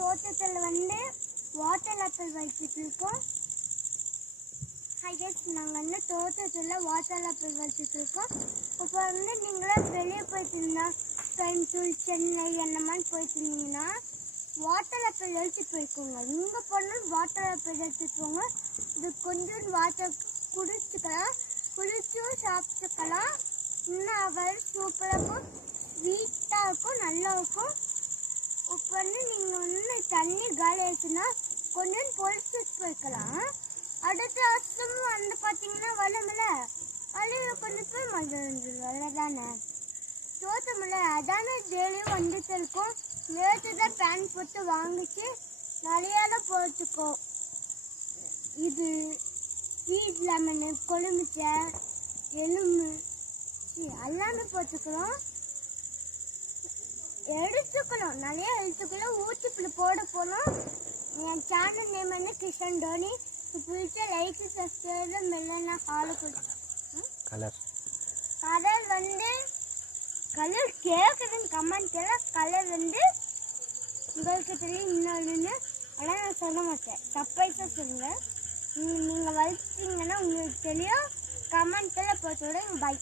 தோட்டத்தில் வந்து water apple வச்சுட்டு இருக்கோம். நாங்கள் வந்து தோட்டத்தில் வாட்டர் ஆப்பிள் வச்சுட்டு இருக்கோம். இப்போ வந்து நீங்களாம் வெளியே போயிட்டுருந்தா கோயம்புத்தூர், சென்னை அந்த மாதிரி போயிட்டுருந்தீங்கன்னா வாட்டர் ஆப்பிள் எடுத்துட்டு போய்க்கோங்க. இங்கே போனால் வாட்டர் ஆப்பிள் எடுத்துட்டு போங்க. இது கொஞ்சம் வாட்டர் குடிச்சுக்கலாம், குடிச்சும் சாப்பிட்டுக்கலாம். இன்னும் அவர் சூப்பராக இருக்கும், ஸ்வீட்டாக இருக்கும், நல்லா இருக்கும். இப்போ வந்து நீங்கள் வந்து தண்ணி காலி ஆச்சுன்னா கொஞ்சம் பொழிச்சுட்டு போய்க்கலாம். அடுத்த வருஷம் வந்து பார்த்தீங்கன்னா வளமில்ல, வளைவில் கொண்டு போய் மஞ்சள் வந்துடும் தானே தோட்டமில்ல. அதானே டெய்லியும் வந்துட்டு இருக்கும். நேற்று தான் பேன் போட்டு வாங்கிச்சு நிறையால போட்டுக்கோ. இது ஸ்வீட் லெமனு, கொழுமிச்சை, எலும்பு எல்லாமே போட்டுக்கலாம், எடுத்துக்கணும், நிறைய எடுத்துக்கலாம். ஊட்டிப்பில் போட போனோம். என் சேனல் நேம் வந்து கிஷன் டோனி. பிடிச்ச லைக், சப்ஸ்கிரைப், மெல்லனா ஹாலு கலர் வந்து கலர் கேட்குதுன்னு கமெண்ட் எல்லாம். கலர் வந்து உங்களுக்கு தெரியும் இன்னொன்று, ஆனால் நான் சொல்ல மாட்டேன், சர்ப்ரைஸாக சொல்லுங்கள். நீங்கள் வளர்த்தீங்கன்னா உங்களுக்கு தெரியும். கமெண்ட் எல்லாம் போட்டு விட. பை.